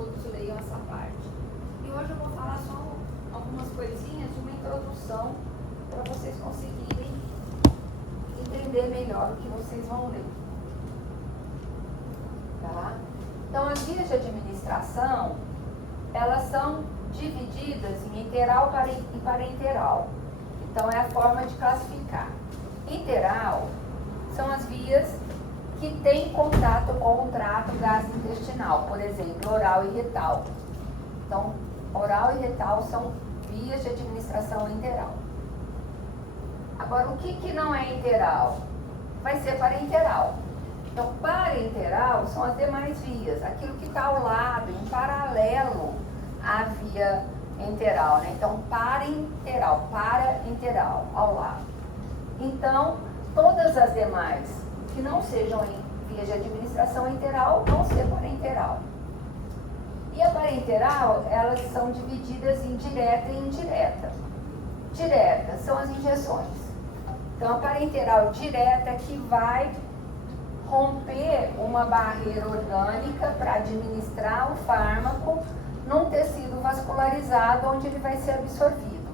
todos leiam essa parte. E hoje eu vou falar só algumas coisinhas de uma introdução para vocês conseguirem entender melhor o que vocês vão ler. Tá? Então, as vias de administração, elas são divididas em enteral e parenteral. Então, é a forma de classificar. Enteral são as vias que têm contato com o trato gastrointestinal, por exemplo, oral e retal. Então, oral e retal são vias de administração enteral. Agora, o que não é enteral? Vai ser parenteral. Então, parenteral são as demais vias, aquilo que está ao lado, em paralelo à via enteral, né? Então, parenteral, ao lado. Então, todas as demais que não sejam em vias de administração enteral vão ser parenteral. E a parenteral, elas são divididas em direta e indireta. Direta são as injeções. Então, a parenteral direta é que vai romper uma barreira orgânica para administrar o fármaco num tecido vascularizado onde ele vai ser absorvido.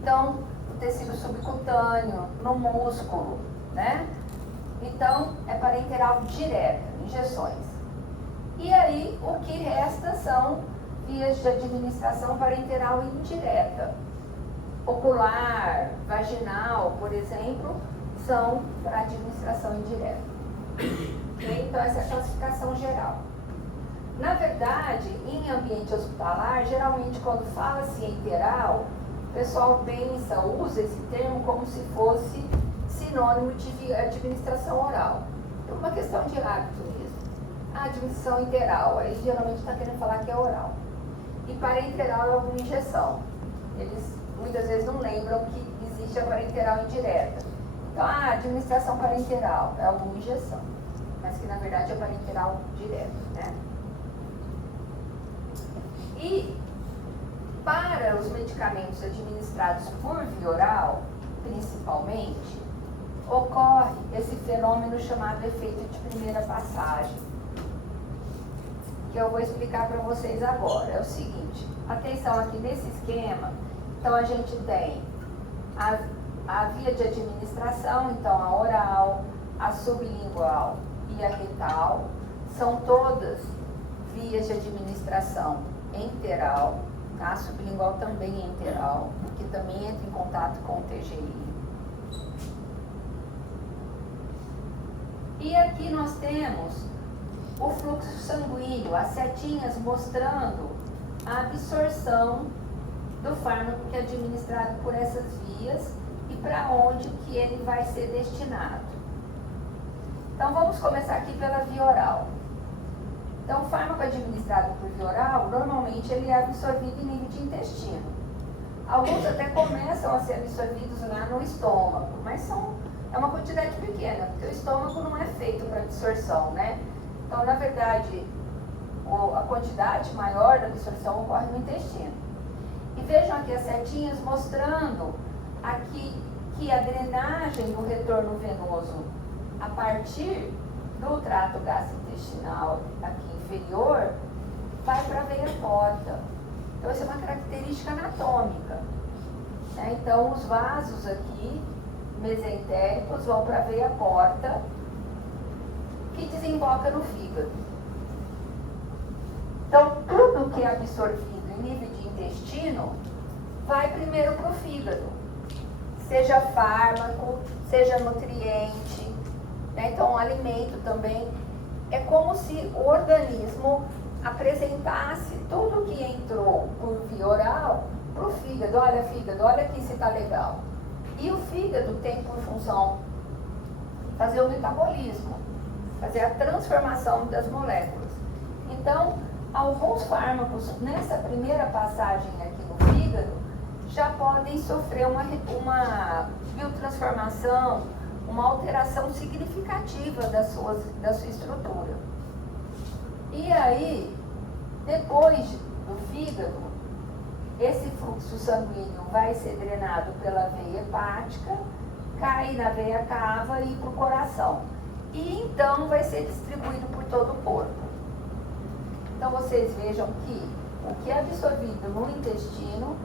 Então, o tecido subcutâneo, no músculo, né? Então, é parenteral direta, injeções. E aí, o que resta são vias de administração parenteral indireta. Ocular, vaginal, por exemplo, são para administração indireta. Então, essa é a classificação geral. Na verdade, em ambiente hospitalar, geralmente quando fala-se enteral, o pessoal pensa, usa esse termo como se fosse sinônimo de administração oral. É uma questão de hábito mesmo. A administração enteral, aí geralmente está querendo falar que é oral. E parenteral é alguma injeção. Eles muitas vezes não lembram que existe a parenteral indireta. Então, a administração parenteral é alguma injeção, mas que na verdade é parenteral direto, né? E para os medicamentos administrados por via oral, principalmente, ocorre esse fenômeno chamado efeito de primeira passagem, que eu vou explicar para vocês agora. É o seguinte, atenção aqui nesse esquema. Então, a gente tem a via de administração, então a oral, a sublingual e a retal, são todas vias de administração enteral, tá? A sublingual também é enteral, que também entra em contato com o TGI. E aqui nós temos o fluxo sanguíneo, as setinhas mostrando a absorção do fármaco que é administrado por essas vias e para onde que ele vai ser destinado. Então, vamos começar aqui pela via oral. Então, o fármaco administrado por via oral, normalmente ele é absorvido em nível de intestino. Alguns até começam a ser absorvidos lá no estômago, mas é uma quantidade pequena, porque o estômago não é feito para absorção, né? Então, na verdade, a quantidade maior da absorção ocorre no intestino. E vejam aqui as setinhas mostrando aqui que a drenagem do retorno venoso a partir do trato gastrointestinal aqui inferior vai para a veia porta. Então, isso é uma característica anatômica, né? Então, os vasos aqui mesentéricos vão para a veia porta, que desemboca no fígado. Então, tudo que é absorvido em nível de intestino vai primeiro para o fígado, seja fármaco, seja nutriente, né? Então, o alimento também. É como se o organismo apresentasse tudo que entrou por via oral para o fígado. Olha, fígado, olha aqui se está legal. E o fígado tem por função fazer o metabolismo, fazer a transformação das moléculas. Então, alguns fármacos, nessa primeira passagem aqui no fígado, já podem sofrer uma biotransformação, uma alteração significativa da sua estrutura. E aí, depois do fígado, esse fluxo sanguíneo vai ser drenado pela veia hepática, cai na veia cava e para o coração. E então vai ser distribuído por todo o corpo. Então, Então vocês vejam que o que é absorvido no intestino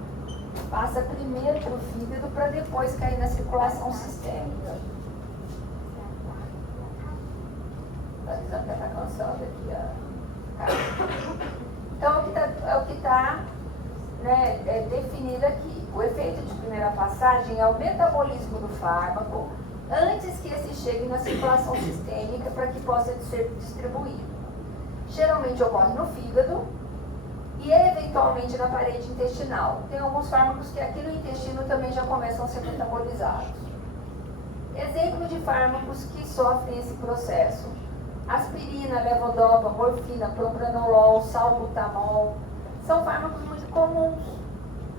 passa primeiro para o fígado para depois cair na circulação sistêmica. Está dizendo que está cansando aqui a cara. Então é o que está definido aqui. O efeito de primeira passagem é o metabolismo do fármaco antes que esse chegue na circulação sistêmica para que possa ser distribuído. Geralmente ocorre no fígado e eventualmente na parede intestinal. Tem alguns fármacos que aqui no intestino também já começam a ser metabolizados. Exemplo de fármacos que sofrem esse processo: aspirina, levodopa, morfina, propranolol, salbutamol. São fármacos muito comuns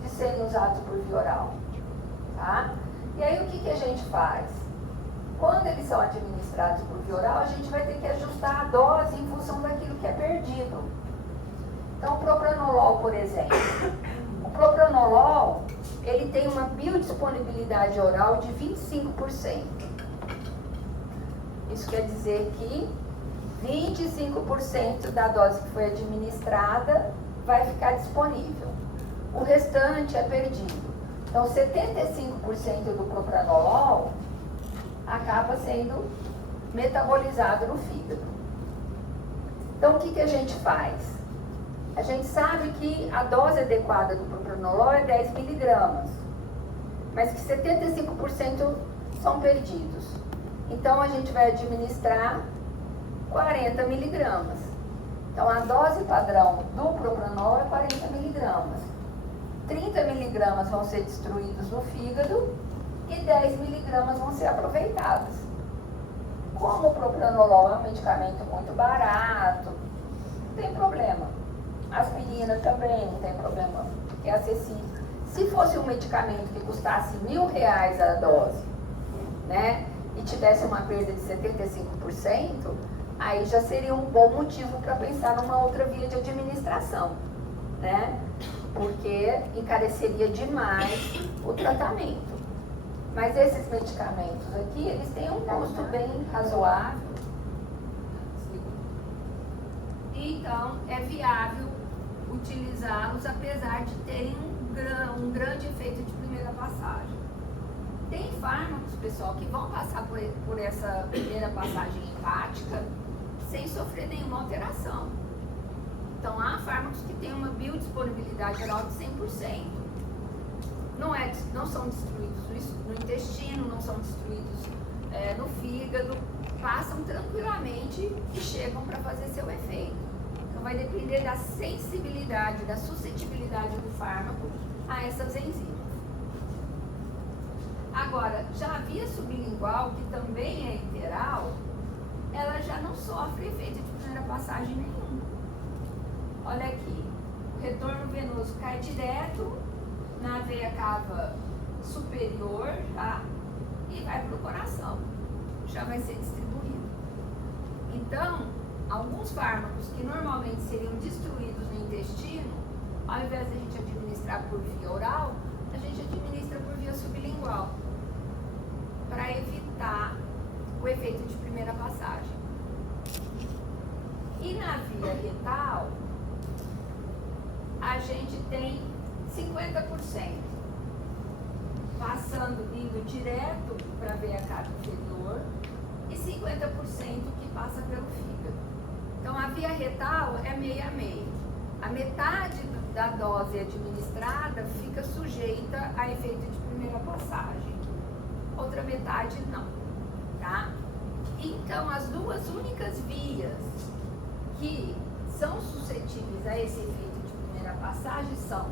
de serem usados por via oral. Tá? E aí o que a gente faz? Quando eles são administrados por via oral, a gente vai ter que ajustar a dose em função daquilo que é perdido. Então, o propranolol, por exemplo. O propranolol, ele tem uma biodisponibilidade oral de 25%. Isso quer dizer que 25% da dose que foi administrada vai ficar disponível. O restante é perdido. Então, 75% do propranolol acaba sendo metabolizado no fígado. Então, o que a gente faz? A gente sabe que a dose adequada do propranolol é 10 miligramas, mas que 75% são perdidos. Então, a gente vai administrar 40 miligramas. Então, a dose padrão do propranolol é 40 miligramas. 30 miligramas vão ser destruídos no fígado e 10 miligramas vão ser aproveitados. Como o propranolol é um medicamento muito barato, não tem problema. Aspirina também não tem problema, é acessível. Se fosse um medicamento que custasse R$1.000 a dose, né, e tivesse uma perda de 75%, aí já seria um bom motivo para pensar numa outra via de administração, né? Porque encareceria demais o tratamento. Mas esses medicamentos aqui, eles têm um custo bem razoável. E então, é viável utilizá-los, apesar de terem um grande efeito de primeira passagem. Tem fármacos, pessoal, que vão passar por essa primeira passagem hepática sem sofrer nenhuma alteração. Então, há fármacos que têm uma biodisponibilidade oral de 100%. Não são destruídos no intestino, não são destruídos no fígado, passam tranquilamente e chegam para fazer seu efeito. Então, vai depender da sensibilidade, da suscetibilidade do fármaco a essas enzimas. Agora, já a via sublingual, que também é enteral, ela já não sofre efeito de primeira passagem nenhum. Olha aqui, o retorno venoso cai direto na veia cava superior já e vai para o coração, já vai ser distribuído. Então, alguns fármacos que normalmente seriam destruídos no intestino, ao invés de a gente administrar por via oral, a gente administra por via sublingual, para evitar o efeito de primeira passagem. E na via retal, a gente tem 50% indo direto para a veia cava inferior e 50% que passa pelo fígado. Então, a via retal é meio a meio. A metade da dose administrada fica sujeita a efeito de primeira passagem. Outra metade não, tá? Então, as duas únicas vias que são suscetíveis a esse efeito de primeira passagem são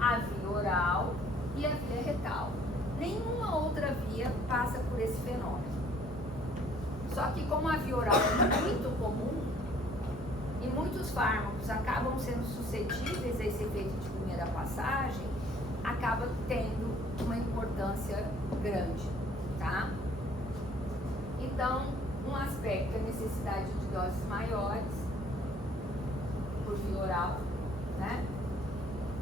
a via oral e a via retal. Nenhuma outra via passa por esse fenômeno. Só que como a via oral é muito comum e muitos fármacos acabam sendo suscetíveis a esse efeito de primeira passagem, acaba tendo uma importância grande, tá? Então, um aspecto é a necessidade de doses maiores por via oral, né?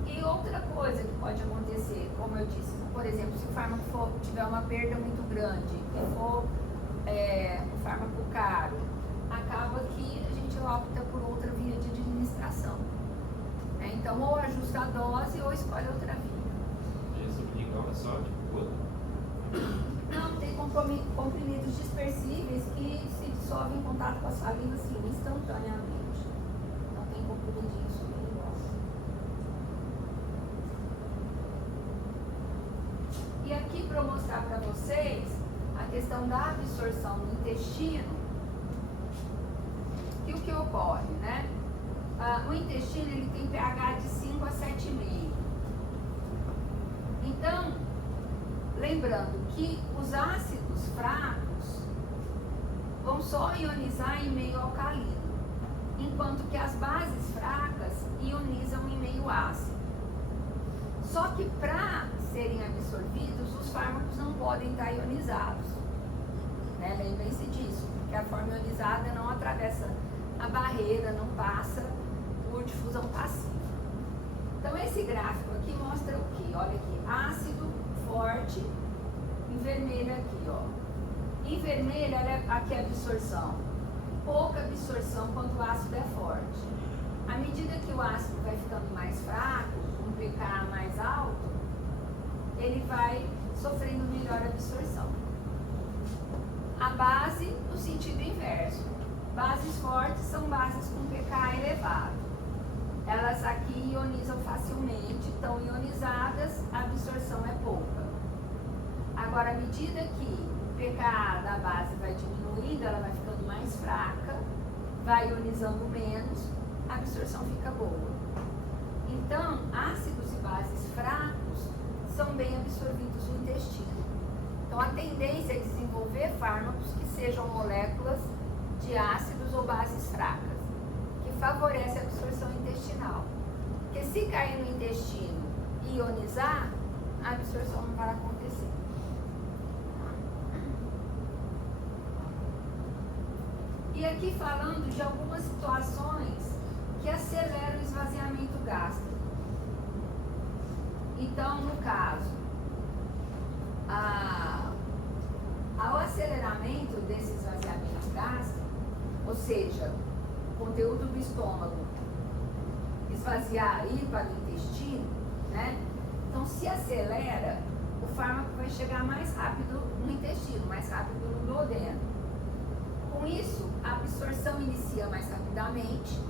E outra coisa que pode acontecer, como eu disse, por exemplo, se o fármaco tiver uma perda muito grande e for um fármaco caro, acaba que a gente opta por outra via de administração. Então, ou ajusta a dose ou escolhe outra via. Esse umbilical é só tipo gota? Não, tem comprimidos dispersíveis que se dissolvem em contato com a saliva assim, instantaneamente. Não tem comprimidinho sublingual. E aqui para mostrar para vocês a questão da absorção no intestino, e o que ocorre, né? O intestino ele tem pH de 5 a 7,5. Então, lembrando que os ácidos fracos vão só ionizar em meio alcalino, enquanto que as bases fracas ionizam em meio ácido. Só que para serem absorvidos, os fármacos não podem estar ionizados. Né? Lembrem-se disso, porque a forma ionizada não atravessa a barreira, não passa por difusão passiva. Então esse gráfico aqui mostra o que? Olha aqui, ácido forte, em vermelho aqui, ó. Em vermelho, olha aqui a absorção. Pouca absorção quando o ácido é forte. À medida que o ácido vai ficando mais fraco, com pK mais alto, ele vai sofrendo melhor absorção. A base, no sentido inverso. Bases fortes são bases com pK elevado. Elas aqui ionizam facilmente, estão ionizadas, a absorção é pouca. Agora, à medida que o pKa da base vai diminuindo, ela vai ficando mais fraca, vai ionizando menos, a absorção fica boa. Então, ácidos e bases fracos são bem absorvidos no intestino. Então, a tendência é desenvolver fármacos que sejam moléculas de ácidos ou bases fracas, que favorece a absorção intestinal. Porque se cair no intestino e ionizar, a absorção não vai acontecer. E aqui falando de algumas situações que aceleram o esvaziamento gástrico. Então, no caso, ao aceleramento desse esvaziamento gástrico, ou seja, o conteúdo do estômago esvaziar e ir para o intestino, né? Então, se acelera, o fármaco vai chegar mais rápido no intestino, mais rápido no duodeno. Com isso, a absorção inicia mais rapidamente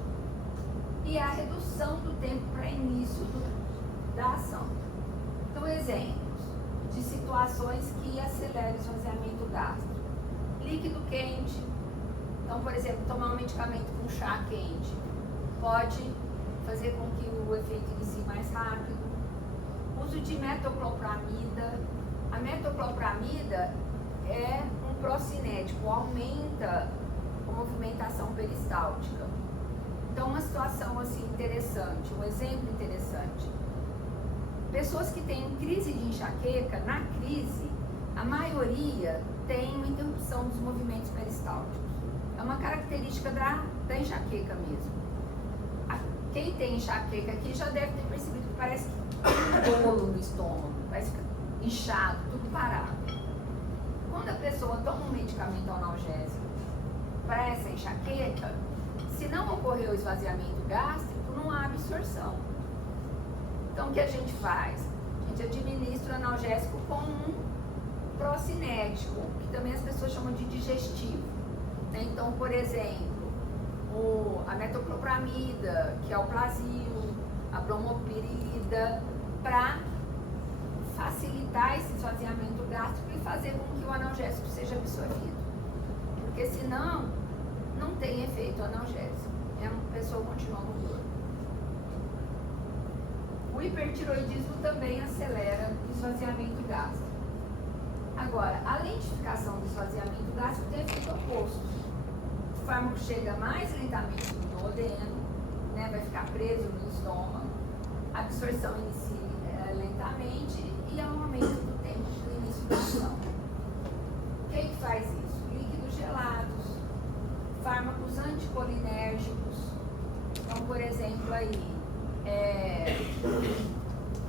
e a redução do tempo para início da ação. Então, exemplos de situações que aceleram o esvaziamento gástrico. Líquido quente. Então, por exemplo, tomar um medicamento com chá quente pode fazer com que o efeito inicie mais rápido. Uso de metoclopramida. A metoclopramida é um procinético, aumenta a movimentação peristáltica. Então, uma situação assim interessante, um exemplo interessante. Pessoas que têm crise de enxaqueca, na crise, a maioria tem uma interrupção dos movimentos peristálticos. É uma característica da enxaqueca mesmo. Quem tem enxaqueca aqui já deve ter percebido que parece que tem um bolo no estômago, parece que inchado, tudo parado. Quando a pessoa toma um medicamento analgésico para essa enxaqueca, se não ocorreu o esvaziamento gástrico, não há absorção. Então, o que a gente faz? A gente administra o analgésico com um procinético, que também as pessoas chamam de digestivo. Então, por exemplo, a metoclopramida, que é o Plasil, a bromopirida, para facilitar esse esvaziamento gástrico e fazer com que o analgésico seja absorvido. Porque senão, não tem efeito analgésico. A pessoa continua com dor. O hipertiroidismo também acelera o esvaziamento gástrico. Agora, a lentificação do esvaziamento gástrico tem efeito oposto. O fármaco chega mais lentamente no duodeno, né, vai ficar preso no estômago, a absorção inicia lentamente e há um aumento do tempo do início da ação. Quem faz isso? Líquidos gelados, fármacos anticolinérgicos. Então, por exemplo, aí,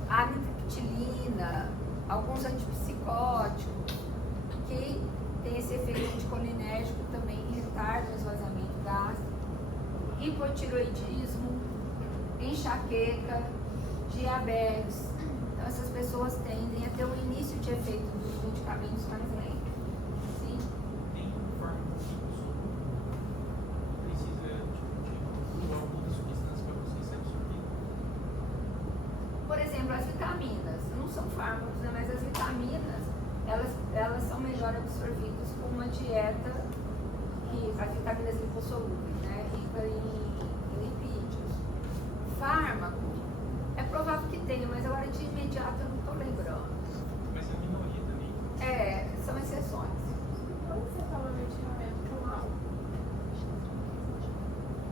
amitriptilina, alguns antipsicóticos, que tem esse efeito anticolinérgico também, retarda o esvaziamento gástrico, hipotiroidismo, enxaqueca, diabetes. Então essas pessoas tendem a ter um início de efeito dos medicamentos mais lento. Sim? Tem forma que precisa de algumas substâncias para conseguir ser absorvido. Por exemplo, as vitaminas, não são fármacos, né? Mas as vitaminas, elas são melhor absorvidas com uma dieta rica, as vitaminas lipossolúveis, né? Rica em lipídios. Fármaco, é provável que tenha, mas agora de imediato eu não estou lembrando. Mas é a minoria também. São exceções. Quando você toma medicamento com álcool?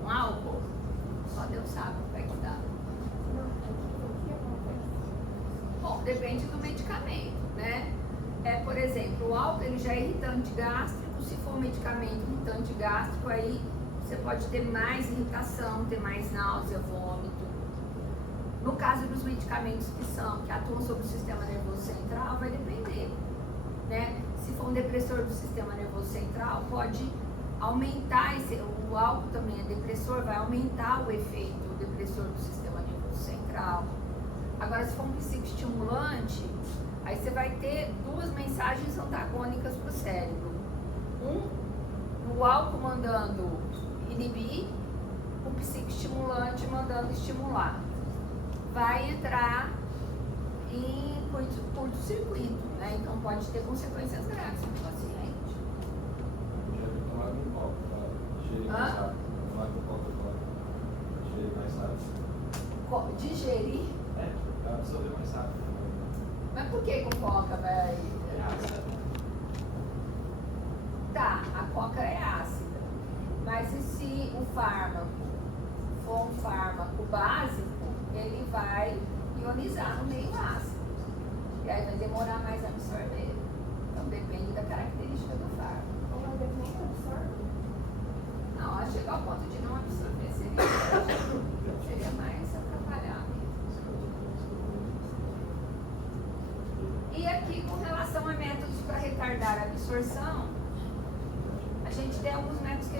Um álcool, só Deus sabe o que é que dá. Não, o que acontece? Bom, depende do medicamento, né? Por exemplo, o álcool ele já é irritante gástrico. Se for um medicamento irritante gástrico, aí você pode ter mais irritação, ter mais náusea, vômito. No caso dos medicamentos que atuam sobre o sistema nervoso central, vai depender, né? Se for um depressor do sistema nervoso central, pode aumentar o álcool também é depressor, vai aumentar o efeito depressor do sistema nervoso central. Agora, se for um psicoestimulante, aí você vai ter duas mensagens antagônicas para o cérebro. O álcool mandando inibir, o psicoestimulante mandando estimular. Vai entrar em curto-circuito, né? Então pode ter consequências graves no paciente. Já vi tomar um copo para digerir mais rápido. Tomar um copo para digerir mais rápido. Digerir? Para absorver mais rápido. Mas por que com coca vai? É ácida. Tá, a coca é ácida. Mas e se o fármaco for um fármaco básico, ele vai ionizar no meio ácido. E aí vai demorar mais a absorver. Então depende da característica do fármaco. Ou às vezes nem absorve? Não, ela chega ao ponto de não absorver, seria mais atrapalhado. E aqui, com relação a métodos para retardar a absorção, a gente tem alguns métodos que